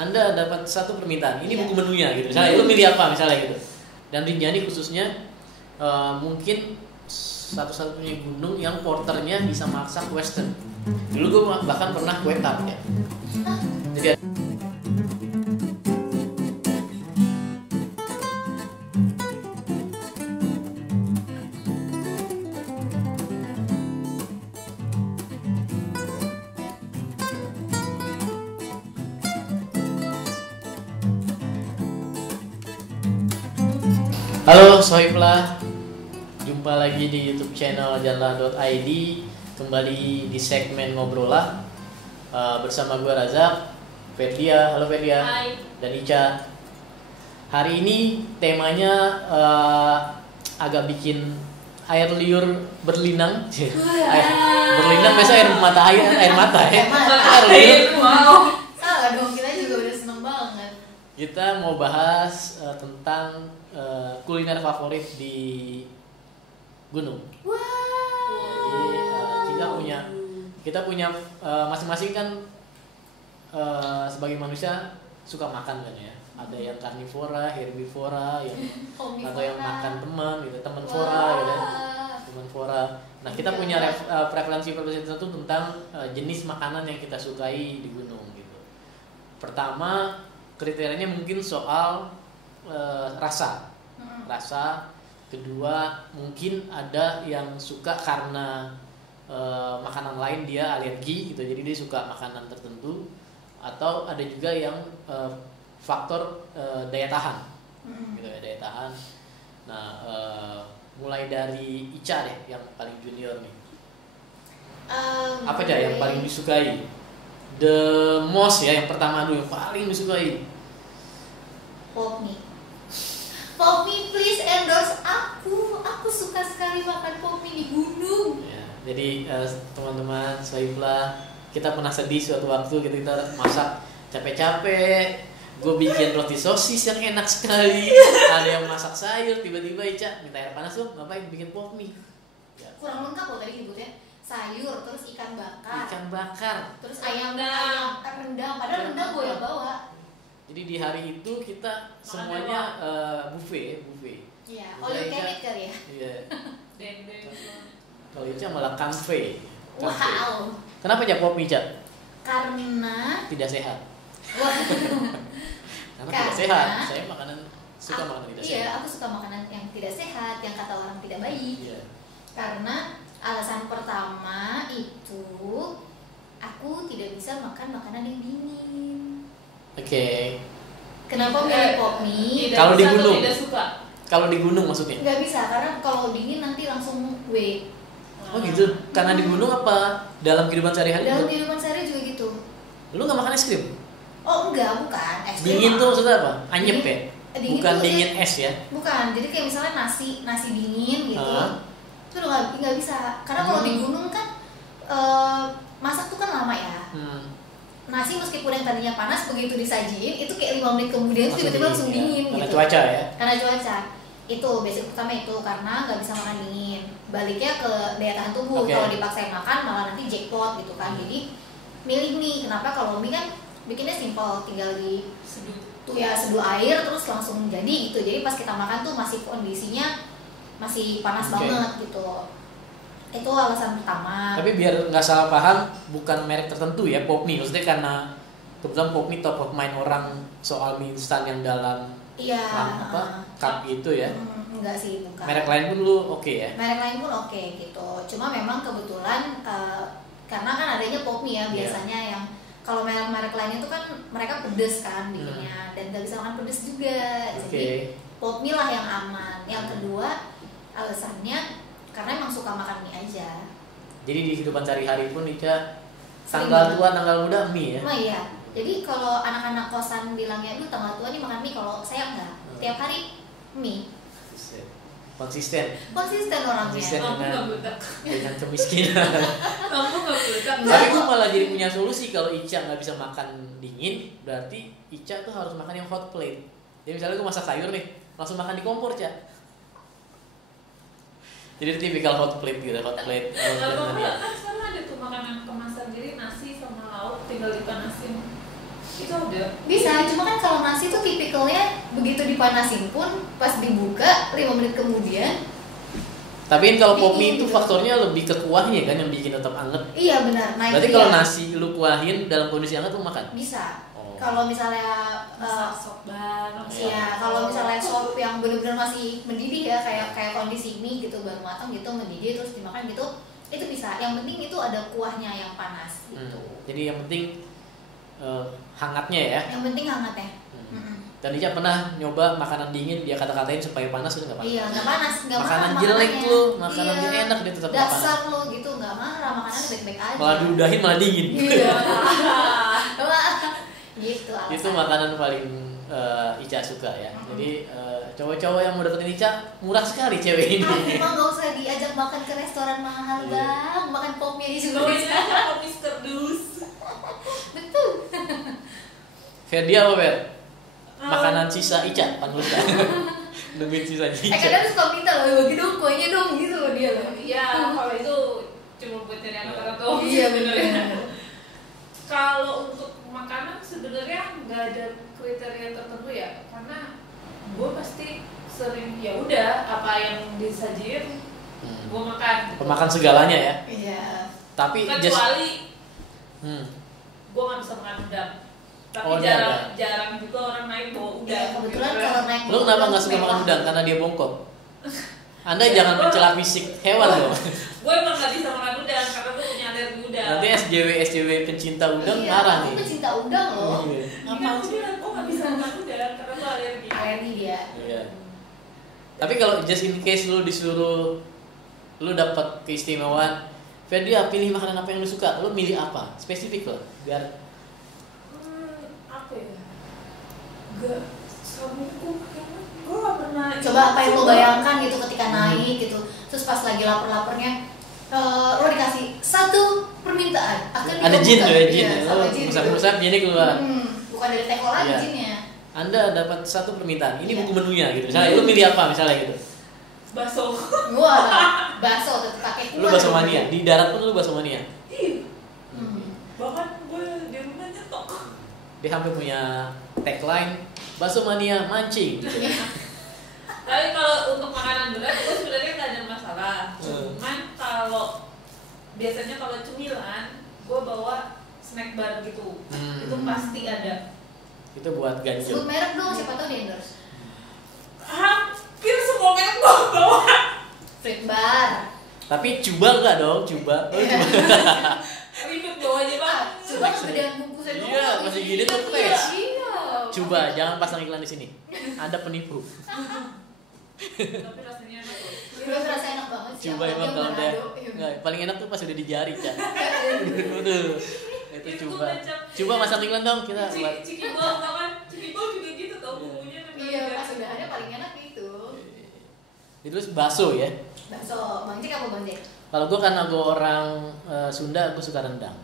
Anda dapat satu permintaan, ini buku menunya gitu. Misalnya lu milih apa misalnya gitu. Dan Rinjani khususnya mungkin satu-satunya gunung yang porternya bisa masak western. Dulu gue bahkan pernah kue tart ya. Jadi halo Sohiblah, jumpa lagi di YouTube channel janlah.id. Kembali di segmen Ngobrolah bersama gue Razak, Ferdia, halo Ferdia. Hai. Dan Ica. Hari ini temanya agak bikin air liur berlinang. Berlinang biasa air mata ya. Air liur. Wow. Salah dong, kita juga udah seneng banget. Kita mau bahas tentang kuliner favorit di gunung. Jadi kita punya masing-masing kan sebagai manusia suka makan kan ya. Ada yang karnivora, herbivora, yang atau yang makan teman gitu, teman fora gitu. Teman fora. Nah, kita punya preferensi tertentu tentang jenis makanan yang kita sukai di gunung gitu. Pertama, kriterianya mungkin soal rasa. Kedua, mungkin ada yang suka karena makanan lain dia alergi gitu, jadi dia suka makanan tertentu. Atau ada juga yang faktor daya tahan gitu ya, daya tahan. Nah, mulai dari Ica deh yang paling junior nih. Apa aja yang paling disukai? The most ya, yang pertama dulu yang paling disukai. Pop mie please endorse aku. Aku suka sekali makan pop mie di gunung. Ya, jadi teman-teman, Sohiblah, kita pernah sedih suatu waktu kita masak capek-capek. Gue bikin roti sosis yang enak sekali. Ada yang masak sayur, tiba-tiba Ica minta air panas loh, ngapain bikin pop mie? Ya. Kurang lengkap loh tadi nyebutnya. Sayur, terus ikan bakar. Terus ayam rendang. Padahal rendang gue yang bawa. Jadi di hari itu kita semuanya buffet. Iya, all you can eat kali ya. Iya. Dendeng. Kalau Ica malah cafe. Wow. Kenapa aja pop mie, Ica? Karena Tidak sehat. Karena tidak Karena- sehat. Saya suka makanan tidak iya, sehat. aku suka makanan yang tidak sehat, yang kata orang tidak baik. Iya. Karena alasan pertama itu aku tidak bisa makan makanan yang dingin. Oke. Kenapa milih pop mie? Tidak Kalau di bisa atau gunung? Tidak suka. Kalau di gunung maksudnya? Nggak bisa, karena kalau dingin nanti langsung wake. Oh gitu. Karena di gunung apa dalam kehidupan sehari-hari? Dalam kehidupan sehari juga gitu. Lu nggak makan es krim? Oh enggak, bukan. Es krim Dingin mah. tuh maksudnya apa? Anyep ya? Dingin Bukan tuh dingin es ya? Bukan, jadi kayak misalnya nasi dingin gitu. Itu udah nggak bisa. Karena kalau di gunung kan masak tuh kan lama ya. Nasi meskipun yang tadinya panas begitu disajiin itu kayak 5 menit kemudian itu tiba-tiba langsung dingin Karena gitu. cuaca ya? Karena cuaca. Itu basic utama itu, karena nggak bisa makan dingin. Baliknya ke daya tahan tubuh. Oke. Kalau dipaksain makan malah nanti jackpot gitu kan. Jadi milih mie. Kenapa? Kalau mie kan bikinnya simple, tinggal di seduh air terus langsung jadi gitu. Jadi pas kita makan tuh masih kondisinya masih panas Oke. banget gitu. Itu alasan pertama. Tapi biar nggak salah paham, bukan merek tertentu ya pop mie. Maksudnya karena kebetulan pop mie top of mind orang soal mie instan yang dalam Iya. cup gitu ya. Enggak sih, bukan. Merek lain pun lu oke ya? Merek lain pun oke gitu. Cuma memang kebetulan karena kan adanya pop mie ya biasanya yang kalau merek-merek lain itu kan mereka pedes kan bikinnya dan nggak bisa makan pedes juga. Jadi pop mie lah yang aman. Yang kedua alasannya karena emang suka makan mie aja. Jadi di kehidupan sehari-hari pun Ica Sering tanggal banget. tua, tanggal muda mie ya? Oh iya. Jadi kalau anak-anak kosan bilangnya lu tanggal tua nih makan mie, kalau saya enggak. Tiap hari mie. Konsisten Konsisten orangnya. Konsisten. Kamu nggak budak. dengan kemiskinan. Kamu nggak budak. Tapi gue malah jadi punya solusi. Kalau Ica nggak bisa makan dingin, berarti Ica tuh harus makan yang hot plate. Jadi misalnya gue masak sayur nih, langsung makan di kompor, Ca. Jadi tipikal hot plate gitu, hot plate. Nggak apa-apa, kan sekarang ada tuh makanan kemasan, jadi nasi sama lauk tinggal dipanasin. Itu ada. Bisa, cuma kan kalau nasi tuh tipikalnya begitu dipanasin pun pas dibuka 5 menit kemudian. Tapi kan kalau pop mie Dingin itu gitu. faktornya lebih ke kuahnya kan yang bikin tetap anget. Iya benar. Nah, Berarti itu kalau ya. nasi lu kuahin dalam kondisi hangat lu makan. Bisa. Oh. Kalau misalnya Masak sop bareng. ya kalau misalnya sop yang benar-benar masih mendidih ya kayak kondisi mie gitu baru matang gitu mendidih terus dimakan gitu itu bisa. Yang penting itu ada kuahnya yang panas gitu. Jadi yang penting hangatnya ya. Yang penting hangatnya. Dan Ica pernah nyoba makanan dingin dia kata-katain supaya panas itu nggak panas. Iya nggak panas, nggak Makanan marah jelek makanannya. lu, makanan Iya. dia enak dia tetap nggak panas. Dasar lo gitu nggak marah makanannya baik-baik aja. Malah diudahin malah dingin. Iya. Gitu alasannya. Itu makanan paling Ica suka ya. Jadi cowok-cowok yang mau deketin Ica murah sekali cewek ini. Emang nggak usah diajak makan ke restoran mahal bang, makan pop mie aja juga Gue bisa. bisa Mister Dus. Betul. Ferdi apa Fer? Makanan sisa Ica panutan. Nungguin sisa Ica. Kadang suka minta loh bagi dong kuahnya dong gitu loh dia loh. Iya, kalau itu cuma buat nyari anak-anak doang. Iya benar. Kalau untuk makanan sebenarnya nggak ada kriteria tertentu ya, karena gue pasti sering ya udah apa yang disajin gue makan. Pemakan segalanya ya. Iya. Tapi Kecuali Hmm. gue nggak bisa makan udang. Tapi Oh, dia ada. jarang juga orang naik bawa udang. Ya, kebetulan gitu. kalau naik Lu kenapa nggak suka makan udang? Karena dia bongkok. Anda jangan mencela fisik hewan loh. Gue emang nggak bisa makan udang karena gue punya alergi udang. Nanti SJW pencinta udang Iya, marah aku nih. pecinta udang loh. Iya. Ngapain sih? Gue nggak bisa makan udang karena gue alergi. Alergi dia. Iya. Tapi kalau just in case lu disuruh lu dapat keistimewaan, Ferdi pilih makanan apa yang lu suka, lu milih apa? Spesifik loh, biar Apa ya? Gak sama gue gak pernah. Coba apa yang lo bayangkan gitu ketika naik gitu. Terus pas lagi lapar-laparnya lo dikasih satu permintaan akan ada jin tuh ya, jin. Iya, Lu sama jin. musab-musab jadi keluar. Bukan dari teko lagi Iya. jinnya. Anda dapat satu permintaan, ini Iya. buku menunya gitu. Misalnya lu milih apa misalnya gitu. Bakso. Wah, bakso tetep pakai kuah. Lu bakso mania, di darat pun lu bakso mania. Iya. Hmm. Bahkan gue di rumah nyetok. Dia hampir punya tagline bakso mania mancing gitu. Tapi kalau untuk makanan berat gue sebenarnya gak ada masalah. Cuman kalau biasanya kalau cemilan gue bawa snack bar gitu. Itu pasti ada. Itu buat ganjil. Sebut merek dong, siapa tahu di endorse. Hampir semua merek gue bawa. Fruit bar. Tapi coba enggak dong, coba. Oh, coba. Ribet bawanya bang. Coba kegedean bungkusnya doang. Iya, masih gini tuh Iya, fresh. Iya. Coba jangan pasang iklan di sini. Anda penipu. Tapi rasanya enak loh. Itu rasa enak banget sih. Coba emang kalau udah enggak, paling enak tuh pas udah di jari, Cak. Betul. Itu coba. Coba masang iklan dong kita buat. Ciki bol tau kan? Ciki bol juga gitu tau bumbunya. Iya, pas udah ada paling enak gitu. Terus bakso ya. Bakso, Bang Cek apa Bang Cek? Kalau gue karena gue orang Sunda, gue suka rendang.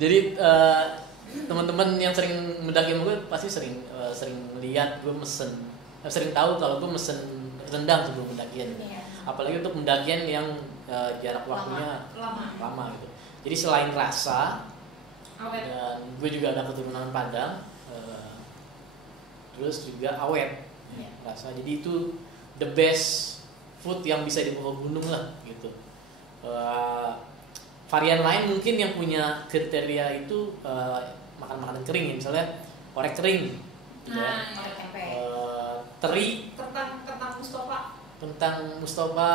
Jadi teman-teman yang sering mendaki sama gue pasti sering lihat gue sering tahu kalau gue mesen rendang sebelum pendakian. Iya. Apalagi untuk pendakian yang jarak waktunya lama gitu. Jadi selain rasa, Awet. dan gue juga ada keturunan Padang, terus juga awet Iya. rasa. Jadi itu the best food yang bisa dibawa gunung lah gitu. Varian lain mungkin yang punya kriteria itu makan makanan kering, misalnya orek kering, gitu ya. Nah, Orek tempe. Teri, Kentang Mustafa. kentang Mustafa,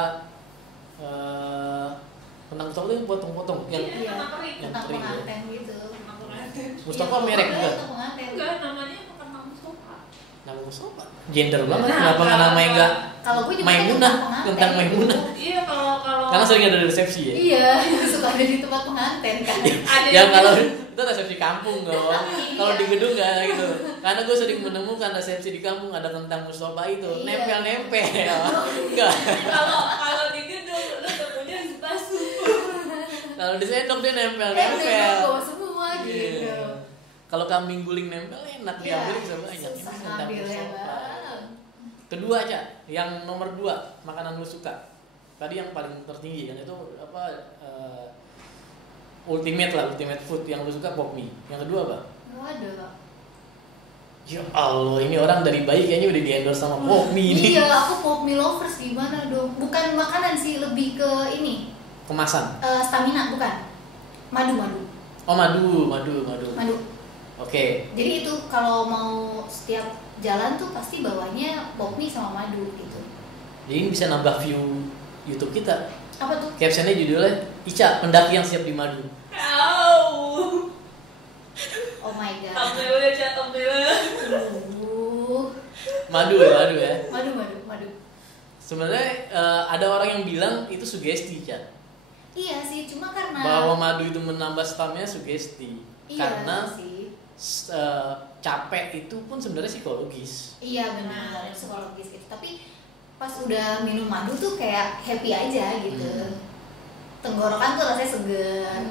kentang Mustafa itu yang potong-potong, yang Iya, kentang kering. yang Tentang kering ya. pengantin gitu. Kentang pengantin. Mustafa Iya, merek pokoknya juga. tentang pengantin. Enggak, namanya kentang Mustafa. Nama Mustafa, gender banget. Nah, Kenapa nggak namanya nggak Kalau gue juga Maimunah, kentang Maimunah? Iya, kalau Karena sering ada di resepsi ya. Iya, suka ada di tempat pengantin kan. ada Ya yang kalau bilang, itu resepsi kampung dong. Iya. Kalau di gedung nggak gitu. Karena gue sering menemukan resepsi di kampung ada kentang Mustafa itu Iya. nempel-nempel. Enggak. kalau di gedung lu ketemunya di basu. Kalau di sendok dia Nempel nempel-nempel. bawa semua gitu. Iya. Kalau kambing guling nempel enak Iya, diambil bisa banyak. Ini susah kentang ngambilnya, Mustafa. Bang. Kedua aja, yang nomor 2 makanan lu suka. Tadi yang paling tertinggi kan itu apa? ultimate food yang lu suka pop mie. Yang kedua apa? Nggak ada. Ya Allah, ini orang dari bayi kayaknya udah di-endorse sama pop mie ini. Iya, aku pop mie lovers gimana dong? Bukan makanan sih, lebih ke ini. Kemasan. Stamina bukan. Madu. Oh, madu. Oke. Jadi itu kalau mau setiap jalan tuh pasti bawanya pop mie sama madu gitu. Jadi ini bisa nambah view YouTube kita. Apa tuh? Captionnya judulnya Ica, pendaki yang siap di madu. Oh my god. Thumbnailnya chat thumbnailnya. Madu ya. Madu. Sebenarnya ada orang yang bilang itu sugesti, Ca. Iya sih, cuma karena Bahwa madu itu menambah stamina sugesti. Iya Karena sih. Capek itu pun sebenarnya psikologis. Iya benar, psikologis gitu. Tapi pas udah minum madu tuh kayak happy aja gitu. Tenggorokan tuh rasanya seger.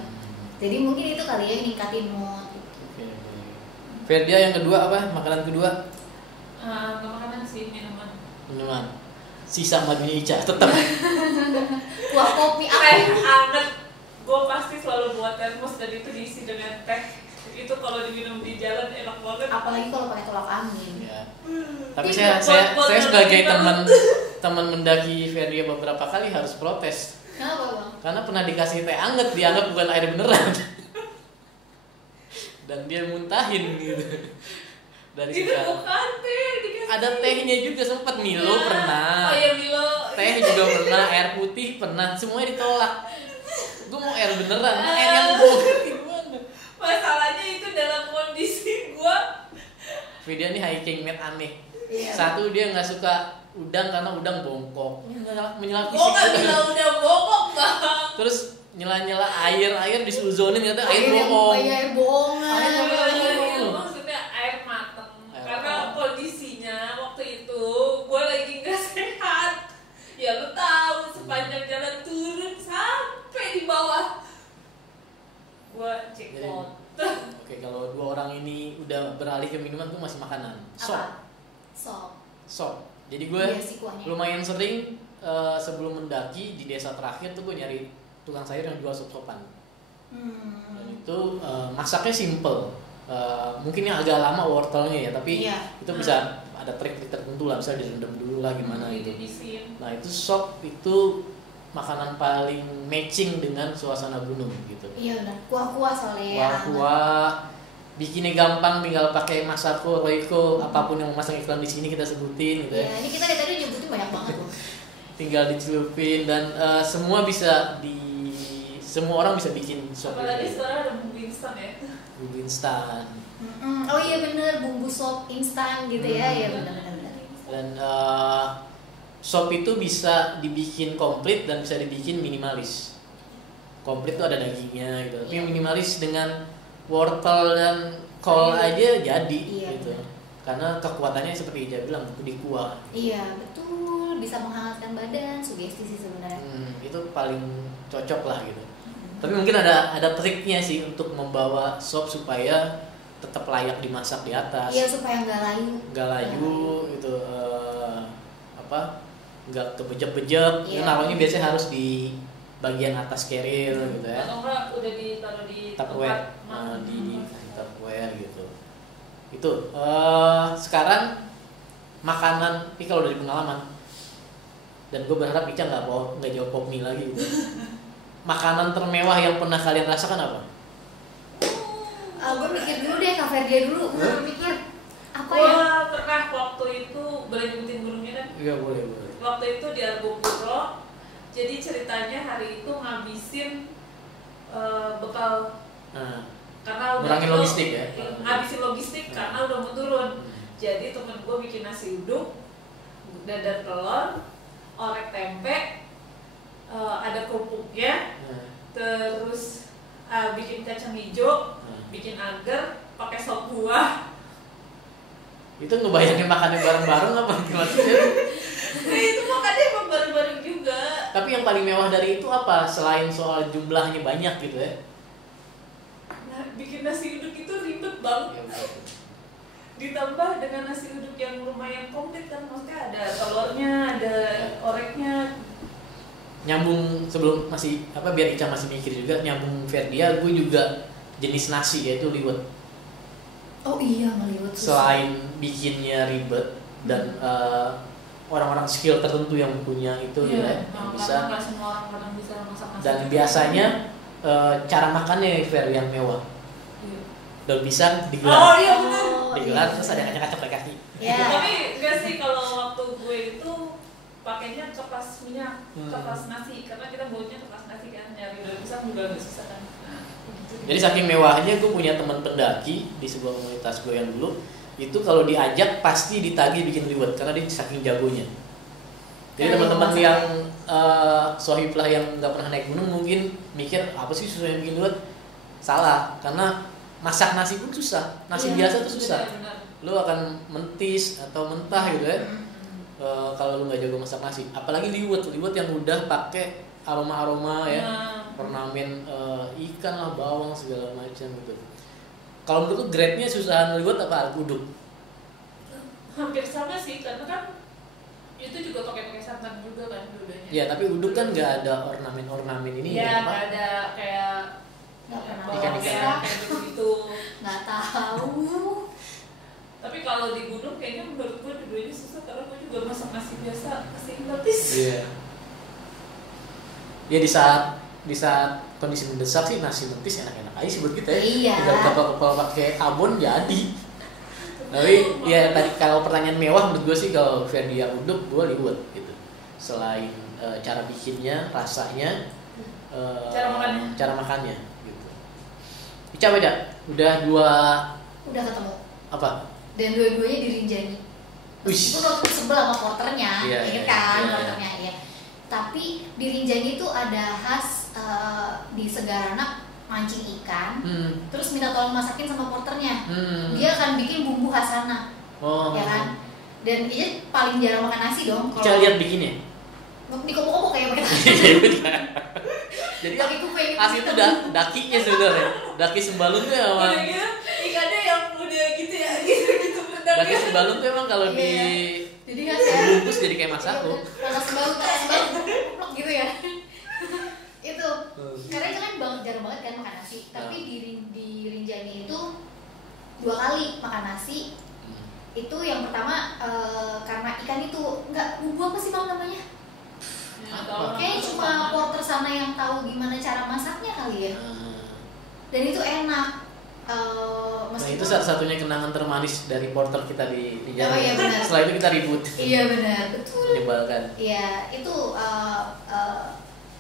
Jadi mungkin itu kali ya ningkatin mood. Ferdia yang kedua apa? Makanan kedua? Nggak makanan sih, minuman. Sisa madunya Ica tetap. Kuah kopi Teh apa? anget. Gue pasti selalu buat termos dan itu diisi dengan teh. Itu kalau diminum di jalan enak banget. Apalagi kalau pakai tolak angin. Ya. Tapi saya sebagai teman mendaki Ferdia beberapa kali harus protes. Kenapa bang? Karena pernah dikasih teh anget, dianggap bukan air beneran. Dan dia muntahin gitu. Dari Itu sekarang. bukan teh, dikasih. Ada tehnya juga, sempat Milo pernah. Oh iya Milo. Teh juga pernah, air putih pernah, semuanya ditolak. Gue mau air beneran, air yang bohong gimana? Masalahnya itu dalam kondisi gua. Video ini hiking mate aneh. Iya. Satu, dia nggak suka udang karena udang bongkok. Menyela Gua nggak fisik. bilang udah bokok bang. Terus nyela air disuzonin katanya air bohong. Air bohongan. Itu maksudnya air mateng. Karena kondisinya waktu itu gua lagi nggak sehat. Ya lu tahu sepanjang jalan turun sampai di bawah gua cekot. Oke, kalau dua orang ini udah beralih ke minuman tuh masih makanan. Sop. Jadi gue Iya sih, kuahnya. lumayan sering sebelum mendaki di desa terakhir tuh gue nyari tukang sayur yang jual sop-sopan. Dan itu masaknya simple. Mungkin yang agak lama wortelnya ya, tapi Iya. itu bisa ada trik-trik tertentu lah, bisa direndam dulu lah gimana gitu. Dibisin. Nah itu sop itu makanan paling matching dengan suasana gunung gitu. Iya benar. Kuah-kuah soalnya. Kuah, bikinnya gampang, tinggal pakai Masako, Royco, apapun yang memasang iklan di sini kita sebutin gitu ya. Iya, ini kita dari tadi nyebutin banyak banget loh. Tinggal dicelupin dan semua orang bisa bikin sop. Apalagi sekarang ada bumbu instan ya. Bumbu instan. Oh iya bener, bumbu sop instan gitu ya. Iya benar. Dan sop itu bisa dibikin komplit dan bisa dibikin minimalis. Komplit tuh ada dagingnya gitu. Tapi minimalis dengan wortel dan kol aja jadi gitu. Karena kekuatannya seperti Ija bilang di kuah. Iya betul, bisa menghangatkan badan, sugesti sih sebenarnya. Itu paling cocok lah gitu. Tapi mungkin ada triknya sih untuk membawa sop supaya tetap layak dimasak di atas. Iya supaya nggak layu. Nggak layu gitu. Nggak kebejek-bejek. Iya. Naruhnya biasanya harus di bagian atas keril gitu ya. Atau enggak udah ditaruh di Tupperware, tempat di Tupperware gitu. Itu sekarang makanan ini kalau dari pengalaman, dan gue berharap Ica nggak jawab pop mie lagi gitu. Makanan termewah yang pernah kalian rasakan apa? Gue mikir dulu deh, Kak Ferdia dulu. Gue mikir apa Gua ya? pernah waktu itu, boleh nyebutin gunungnya kan? Iya boleh. Waktu itu di Argopuro. Jadi ceritanya hari itu ngabisin bekal. Karena udah ngurangin logistik ya? Ngabisin logistik karena udah mau turun. Jadi temen gue bikin nasi uduk, dadar telur, orek tempe, ada kerupuknya, terus bikin kacang hijau, bikin agar, pakai sop buah. Itu ngebayangin makannya bareng-bareng apa gimana? Itu makannya emang bareng-bareng juga. Tapi yang paling mewah dari itu apa? Selain soal jumlahnya banyak gitu ya? Nah, bikin nasi uduk itu ribet banget. Ditambah dengan nasi uduk yang lumayan komplit kan, maksudnya ada telurnya, ada oreknya. nyambung sebelum masih biar Ica masih mikir juga, nyambung Ferdia, gue juga jenis nasi yaitu liwet. Oh iya, ngeliwet susah. Selain bikinnya ribet dan orang-orang skill tertentu yang punya itu ya yang bisa. Nggak semua orang kadang bisa masak nasi. Dan biasanya cara makannya Fer yang mewah. Iya. Dan bisa digelar. Oh iya benar. Digelar terus ada kacang-kacang pakai kaki. Ya. Tapi enggak sih kalau waktu gue itu pakainya kertas minyak, kertas nasi karena kita buatnya kertas nasi kan, nyari daun pisang juga nggak susah kan. Nah, begitu. Jadi saking mewahnya gue punya teman pendaki di sebuah komunitas gue yang dulu itu kalau diajak pasti ditagih bikin liwet karena dia saking jagonya. Jadi teman-teman yang sohib lah yang nggak pernah naik gunung mungkin mikir apa sih susah yang bikin liwet? Salah, karena masak nasi pun susah. Nasi biasa tuh susah. Benar. Lu akan mentis atau mentah gitu ya. Kalau lu nggak jago masak nasi, apalagi liwet yang udah pakai aroma ya, ornamen ikan lah, bawang segala macam gitu. Kalau menurut lu grade-nya susahan liwet apa uduk? Hampir sama sih karena kan itu juga pakai santan juga kan dudanya. Ya tapi uduk kan nggak ada ornamen ini. Ya nggak ada kayak Nggak pernah ikan-ikan. kayak gitu. Nggak tahu. Tapi kalau di gunung kayaknya menurut gue dua-duanya susah karena gue juga masak nasi biasa masih gratis. Iya. Ya di saat kondisi mendesak sih nasi mentis enak-enak aja sih buat kita ya. Iya. Tinggal kepal pakai abon jadi. Tapi ya tadi kalau pertanyaan mewah menurut gue sih kalau Ferdia uduk gue liwet gitu. Selain cara bikinnya, rasanya, cara makannya gitu. Ica beda. Udah ketemu. apa? Dan dua-duanya di Rinjani. Meskipun waktu sebel sama porternya, inget kan porternya ya. Tapi di Rinjani itu ada khas di Segaranak mancing ikan, terus minta tolong masakin sama porternya. Dia akan bikin bumbu khas sana, ya kan? Dan dia paling jarang makan nasi dong. Ica lihat bikinnya. Di kopok-kopok kayak pakai Jadi pakai kupe gitu. khas itu dakinya sebenarnya. Daki sembalun tuh sama Ikannya yang udah gitu ya, gitu daki sembalun tuh emang kalau di jadi khas ya. bungkus jadi kayak masako. Taras sembalun plok gitu ya. Itu karena itu kan jarang banget kan makan nasi. Tapi di Rinjani itu 2 kali makan nasi. Itu yang pertama karena ikan itu nggak bumbu apa sih bang namanya? Kayaknya cuma porter sana yang tahu gimana cara masaknya kali ya. Dan itu enak. Nah itu satu-satunya kenangan termanis dari porter kita di Jawa. Oh iya benar. Setelah itu kita ribut. Iya benar, betul. Menyebalkan. Iya itu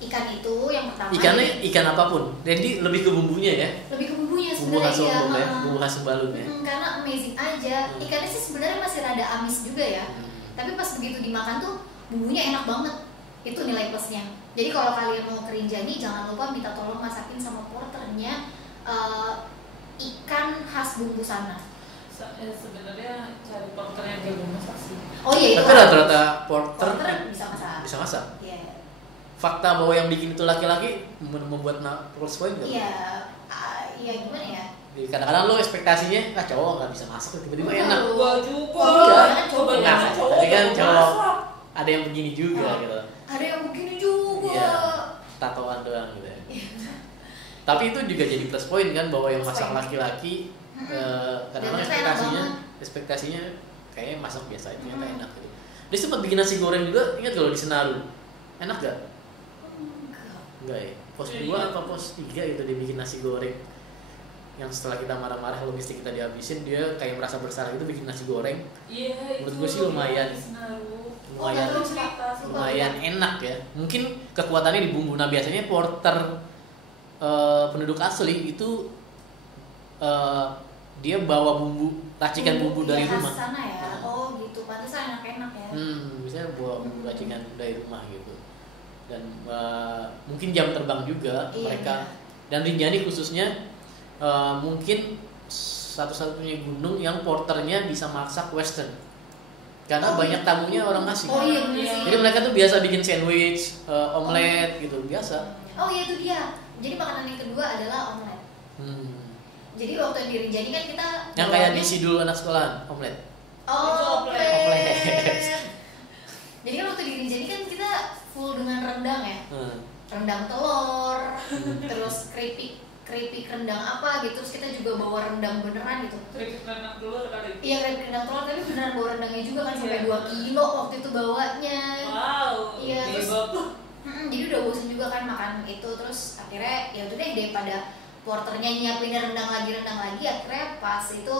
ikan itu yang pertama. Ikannya ikan apapun. Jadi lebih ke bumbunya ya. Lebih ke bumbunya Bumbu khas sebenarnya. Solo ya, bumbu khas sembalun ya. Karena amazing aja. Ikannya sih sebenarnya masih rada amis juga ya. Tapi pas begitu dimakan tuh bumbunya enak banget. Itu nilai plusnya. Jadi kalau kalian mau ke Rinjani jangan lupa minta tolong masakin sama porternya ikan khas bumbu sana. Sebenarnya cari porter yang jago masak sih. Oh iya itu. Tapi rata-rata porter bisa masak. bisa masak. Iya. Fakta bahwa yang bikin itu laki-laki membuat plus point nggak? Iya. Iya gimana ya? Jadi kadang-kadang lo ekspektasinya cowok nggak bisa masak tiba-tiba enak. Gua juga. Coba Nah, cowok tapi kan jago cowok masak. ada yang begini juga gitu. Ada yang begini juga. Iya, tatoan doang gitu ya. Tapi itu juga jadi plus point kan bahwa yang masak laki-laki kadang-kadang ekspektasinya kayaknya masak biasa itu ternyata enak gitu. Dia sempat bikin nasi goreng juga, ingat kalau di Senaru. Enak gak? Enggak ya. Pos 2 apa pos 3 gitu dia bikin nasi goreng. Yang setelah kita marah-marah logistik kita dihabisin, dia kayak merasa bersalah itu bikin nasi goreng. Iya, menurut gue sih lumayan enak ya. Mungkin kekuatannya di bumbu. Nah biasanya porter penduduk asli itu dia bawa bumbu, racikan bumbu dari rumah. Sana ya. Oh gitu, pantesan enak-enak ya. Misalnya bawa bumbu racikan dari rumah gitu. Dan mungkin jam terbang juga mereka. Dan Rinjani khususnya mungkin satu-satunya gunung yang porternya bisa masak western. Karena banyak tamunya orang asing. Oh iya. Jadi mereka tuh biasa bikin sandwich, omelet gitu, biasa. Oh iya itu dia. Jadi makanan yang kedua adalah omelet. Jadi waktu yang di Rinjani kan kita yang kayak di Sidul anak sekolahan, omelet. Oh, Omelet. Jadi kan waktu di Rinjani kan kita full dengan rendang ya, rendang telur, terus keripik rendang apa gitu, terus kita juga bawa rendang beneran gitu. Keripik rendang telur kali. Iya, keripik rendang telur, tapi beneran bawa rendangnya juga kan, sampai 2 kilo waktu itu bawanya. Wow. Iya, terus jadi udah bosan juga kan makan itu, terus akhirnya ya udah deh, daripada porternya nyiapin rendang lagi, akhirnya pas itu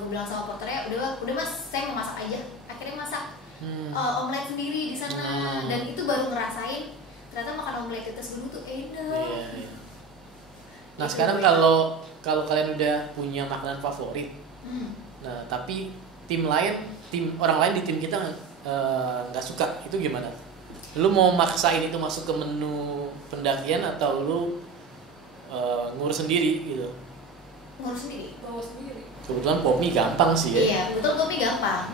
gue bilang sama porternya, udah mas, saya mau masak aja. Akhirnya masak omelet sendiri di sana, dan itu baru ngerasain ternyata makan omelet itu dulu tuh enak. Iya. Nah sekarang kalau kalian udah punya makanan favorit, nah tapi orang lain di tim kita nggak suka, itu gimana? Lu mau maksain itu masuk ke menu pendakian atau lu ngurus sendiri gitu? Ngurus sendiri. Bawa sendiri. Kebetulan Popmi gampang sih ya. Iya, kebetulan Popmi gampang.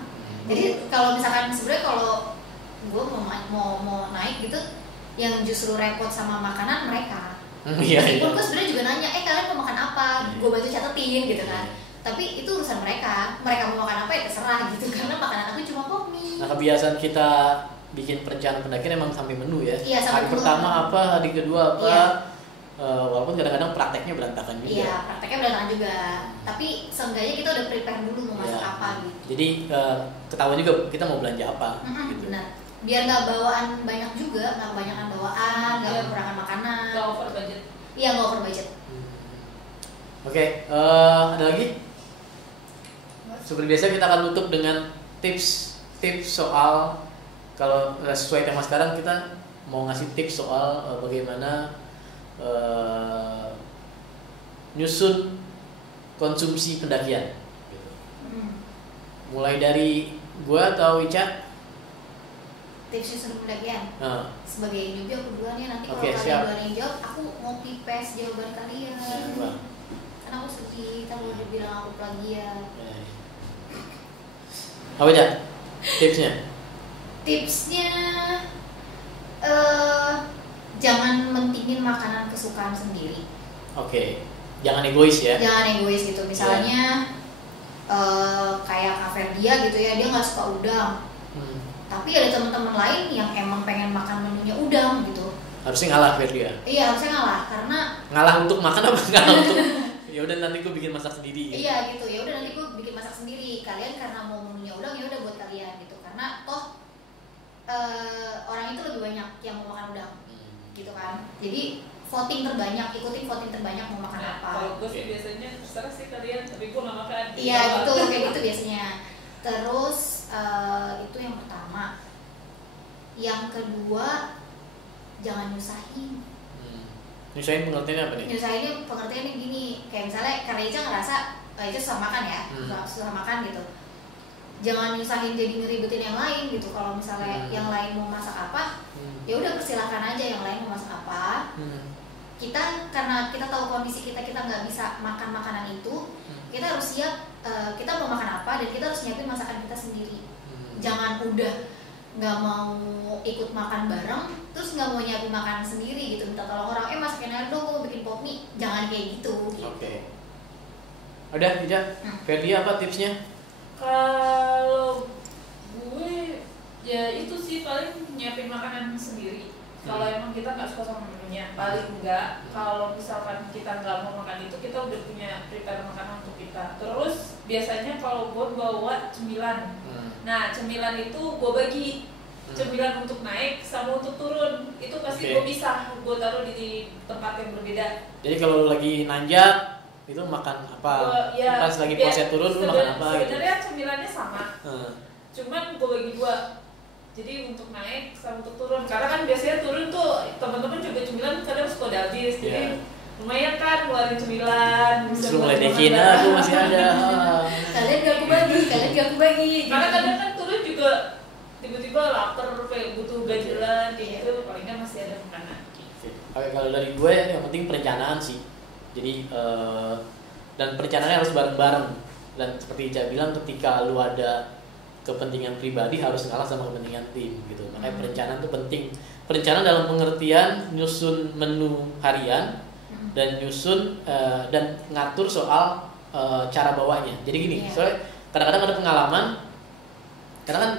Jadi kalau misalkan sebenarnya kalau gue mau naik gitu, yang justru repot sama makanan mereka. Iya. Meskipun gue sebenarnya juga nanya, kalian mau makan apa? Gue bantu catetin gitu kan. Tapi itu urusan mereka mau makan apa ya terserah gitu, karena makanan aku cuma Popmi. Nah kebiasaan kita bikin perencanaan pendakian emang sampai menu ya. Iya, hari menu. pertama apa, hari kedua apa. Iya. Walaupun kadang-kadang prakteknya berantakan juga. Iya, prakteknya berantakan juga. Tapi seenggaknya kita udah prepare dulu mau masak apa gitu. Jadi ketahuan juga kita mau belanja apa. Gitu. Benar. Biar nggak bawaan banyak juga, nggak kebanyakan bawaan, nggak kekurangan makanan. Nggak over budget. Iya, nggak over budget. Oke, ada lagi? Seperti biasa kita akan tutup dengan tips soal, kalau sesuai tema sekarang kita mau ngasih tips soal bagaimana nyusun konsumsi pendakian. Mulai dari gua atau Ica? Tips nyusun pendakian. Sebagai newbie aku duluan ya, nanti kalau kalian duluan yang jawab, aku mau paste jawaban kalian. Karena aku sedih, kalau udah bilang aku plagiat. Apa aja tipsnya? Tipsnya jangan mentingin makanan kesukaan sendiri. Oke. Jangan egois ya. Jangan egois gitu. Misalnya kayak Kak Ferdia gitu ya, dia nggak suka udang. Tapi ada teman-teman lain yang emang pengen makan menunya udang gitu. Harusnya ngalah Ferdia. Iya, harusnya ngalah, karena ngalah untuk makan apa ngalah untuk ya udah nanti gue bikin masak sendiri gitu. Iya gitu, ya udah nanti gue bikin masak sendiri. Kalian karena mau menunya udang, ya udah buat kalian gitu. Karena toh orang itu lebih banyak yang mau makan udang. Gitu kan. Jadi ikutin voting terbanyak mau makan apa. Kalau gue sih biasanya terserah sih kalian, tapi gue nggak makan. Iya gitu, kayak gitu biasanya. Terus itu yang pertama. Yang kedua, jangan nyusahin. Nyusahin pengertiannya apa nih? Nyusahinnya pengertiannya gini, kayak misalnya karena Ica ngerasa Ica susah makan ya, susah makan gitu. Jangan nyusahin jadi ngeribetin yang lain gitu. Kalau misalnya yang lain mau masak apa, ya udah persilahkan aja yang lain mau masak apa. Kita karena kita tahu kondisi kita nggak bisa makan makanan itu, kita harus siap kita mau makan apa, dan kita harus nyiapin masakan kita sendiri. Jangan udah nggak mau ikut makan bareng terus nggak mau nyiapin makanan sendiri gitu, minta tolong orang masakin aja dong, gue mau bikin Popmi. Jangan kayak gitu. Oke. Udah, Ica. Ferdi apa tipsnya? Kalau gue ya itu sih paling nyiapin makanan sendiri. Kalau emang kita nggak suka sama menunya, paling enggak. Kalau misalkan kita nggak mau makan itu, kita udah punya prepare makanan untuk kita. Terus biasanya kalau gue bawa cemilan. Nah cemilan itu gue bagi cemilan untuk naik sama untuk turun. Itu pasti gue pisah, gue taruh di tempat yang berbeda. Jadi kalau lagi nanjak itu makan apa? Pas lagi proses turun lu makan apa gitu? Sebenarnya cemilannya sama, cuman gue bagi dua. Jadi untuk naik sama untuk turun, karena kan biasanya turun tuh teman-teman juga cemilan kadang suka udah habis, jadi lumayan kan keluarin cemilan. Bisa ngeledekin aku masih ada. Kalian gak aku bagi. Karena kadang kan turun juga tiba-tiba lapar, kayak butuh gajelan, kayak gitu, paling kan masih ada makanan. Oke, kalau dari gue yang penting perencanaan sih. Jadi dan perencanaannya harus bareng-bareng. Dan seperti Ica bilang, ketika lu ada kepentingan pribadi harus ngalah sama kepentingan tim gitu. Makanya perencanaan itu penting. Perencanaan dalam pengertian nyusun menu harian dan nyusun dan ngatur soal cara bawanya. Jadi gini, soalnya kadang-kadang ada pengalaman, karena kan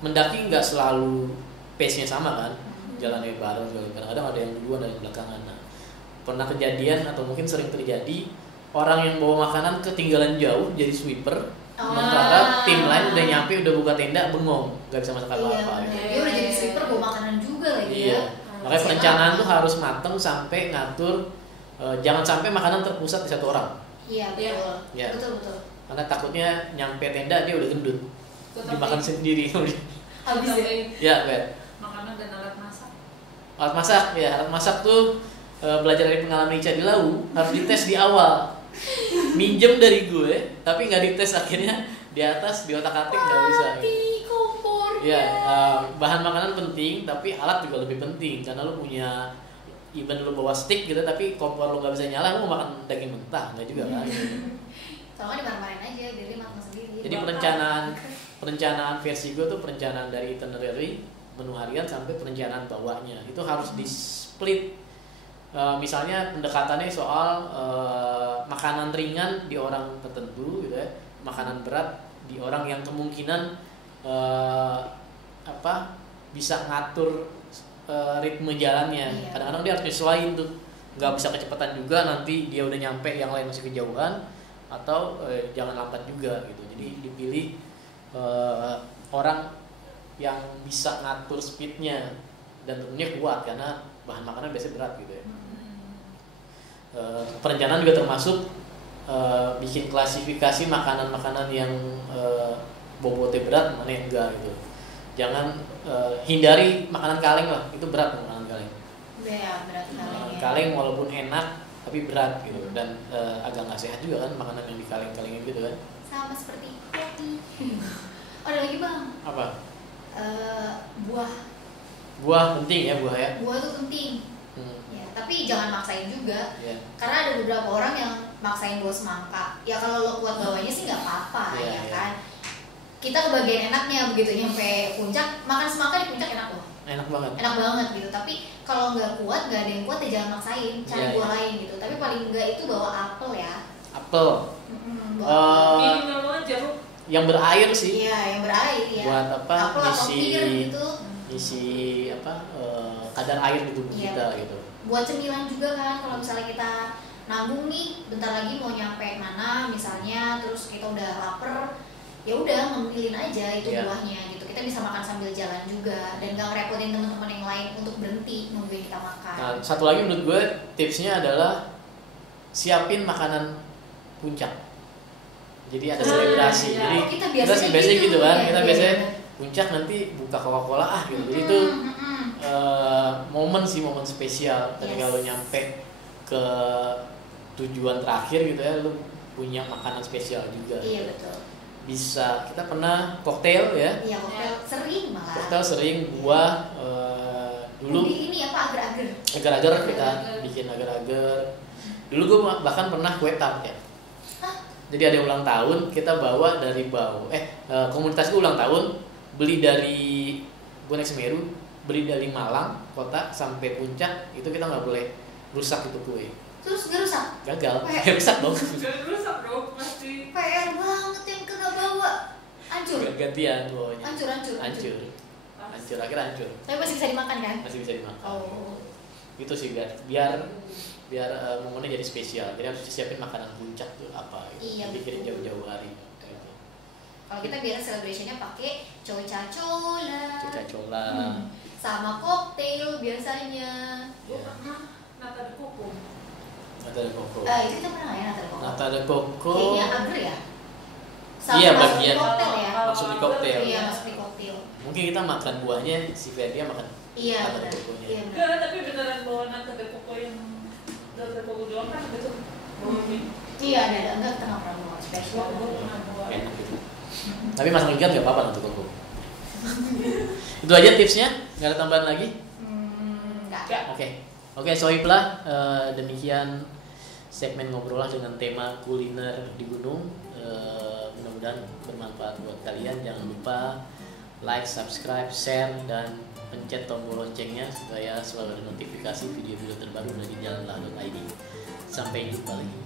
mendaki nggak selalu pace-nya sama kan. jalannya bareng juga. Kadang-kadang ada yang duluan ada yang belakangan. Nah, pernah kejadian atau mungkin sering terjadi orang yang bawa makanan ketinggalan jauh jadi sweeper, sementara tim lain udah nyampe, udah buka tenda, bengong, nggak bisa masak apa-apa. Dia udah jadi sweeper bawa makanan juga lagi Iya. ya. Makanya perencanaan tuh harus mateng sampai ngatur, jangan sampai makanan terpusat di satu orang. Iya betul. Iya. Betul. Karena takutnya nyampe tenda dia udah gendut, dimakan sendiri. Habis ya. Ya, Bet. Makanan dan alat masak. Alat masak, ya alat masak tuh belajar dari pengalaman Ica di Lau harus dites di awal. Minjem dari gue, tapi nggak dites, akhirnya di atas di otak-atik nggak bisa. Kompornya. Ya, bahan makanan penting, tapi alat juga lebih penting karena lo punya, even lo bawa stick gitu, tapi kompor lo nggak bisa nyala, lo mau makan daging mentah nggak juga kan? Soalnya dimarah-marahin aja, biar dia makan sendiri. Jadi perencanaan versi gue tuh perencanaan dari itinerary menu harian sampai perencanaan bawahnya itu harus di split. Misalnya pendekatannya soal makanan ringan di orang tertentu gitu ya, makanan berat di orang yang kemungkinan bisa ngatur ritme jalannya. Kadang-kadang dia harus nyesuaiin tuh, nggak bisa kecepatan juga, nanti dia udah nyampe yang lain masih kejauhan, atau jangan lambat juga gitu. Jadi dipilih orang yang bisa ngatur speednya dan tentunya kuat karena bahan makanan biasanya berat gitu ya. Perencanaan juga termasuk bikin klasifikasi makanan-makanan yang bobotnya berat, mana yang enggak gitu. Jangan hindari makanan kaleng lah, itu berat makanan kaleng. Ya, berat kaleng. Kaleng walaupun enak tapi berat gitu, dan agak nggak sehat juga kan makanan yang di kaleng-kalengin gitu kan. Sama seperti kopi. Oh, ada lagi bang. Apa? Buah. Buah penting ya, buah ya. Buah tuh penting. Ya, tapi jangan maksain juga. Yeah. Karena ada beberapa orang yang maksain buah semangka. Ya kalau lo kuat bawahnya sih nggak apa-apa ya kan. Kita kebagian enaknya begitu nyampe puncak, makan semangka di puncak enak loh. Enak banget. Enak banget gitu. Tapi kalau nggak kuat, nggak ada yang kuat ya jangan maksain. Cari buah lain gitu. Tapi paling nggak itu bawa apel ya. Apel. Minimal banget jeruk. Yang berair sih. Iya, yang berair ya. Buat apa? Apel atau pir gitu. Isi kadar air di tubuh kita gitu. Buat cemilan juga kan, kalau misalnya kita nabung nih, bentar lagi mau nyampe mana misalnya, terus kita udah lapar, ya udah ngambilin aja itu buahnya gitu. Kita bisa makan sambil jalan juga dan gak ngerepotin teman-teman yang lain untuk berhenti nungguin kita makan. Nah, satu lagi menurut gue tipsnya adalah siapin makanan puncak. Jadi ada selebrasi. Ya. Jadi Kita biasanya gitu kan, ya, kita biasanya puncak nanti buka Coca-Cola gitu. Jadi itu momen spesial ketika lo nyampe ke tujuan terakhir gitu ya, lo punya makanan spesial juga. Iya betul. Bisa, kita pernah koktail ya. Iya, koktail sering malah. Koktail sering, buah dulu. Ini apa agar-agar? Agar-agar kita bikin agar-agar. Dulu gue bahkan pernah kue tart ya. Jadi ada ulang tahun, kita bawa dari komunitas gue ulang tahun, beli dari gue naik Semeru, beli dari Malang kota sampai puncak, itu kita nggak boleh rusak itu kue. Terus gak rusak? Gagal, rusak dong. Rusak dong pasti. PR banget yang kena bawa. Hancur. Gantian bawanya. Hancur. Akhirnya hancur. Tapi masih bisa dimakan kan? Masih bisa dimakan. Oh. Itu sih biar momennya jadi spesial. Jadi harus disiapin makanan puncak tuh apa gitu. Iya, Dikirim betul. jauh-jauh hari gitu. Kalau kita biasa celebrationnya pakai Coca-Cola. Sama koktail biasanya. Gue pernah nata de coco. Nata de coco. Itu kita pernah ya nata de coco? Nata de coco. Kayaknya agar ya. Iya, masuk bagian di koktail ya. masuk di koktail. Iya, masuk di koktail. Mungkin kita makan buahnya, si Ferdia makan Iya, nata de benar. coconya. Iya, benar. Enggak, tapi beneran bawa nata de coco yang nata de coco doang kan gitu. Iya, ada enggak kita nggak pernah bawa spesial. Gue pernah bawa. Enak gitu. Tapi masak ikan nggak apa-apa nata de coco. Itu aja tipsnya, nggak ada tambahan lagi. Enggak. Oke, sohiblah, demikian segmen ngobrol dengan tema kuliner di gunung. Mudah-mudahan bermanfaat buat kalian. Jangan lupa like, subscribe, share, dan pencet tombol loncengnya supaya selalu ada notifikasi video-video terbaru dari jalanlah.id. Sampai jumpa lagi.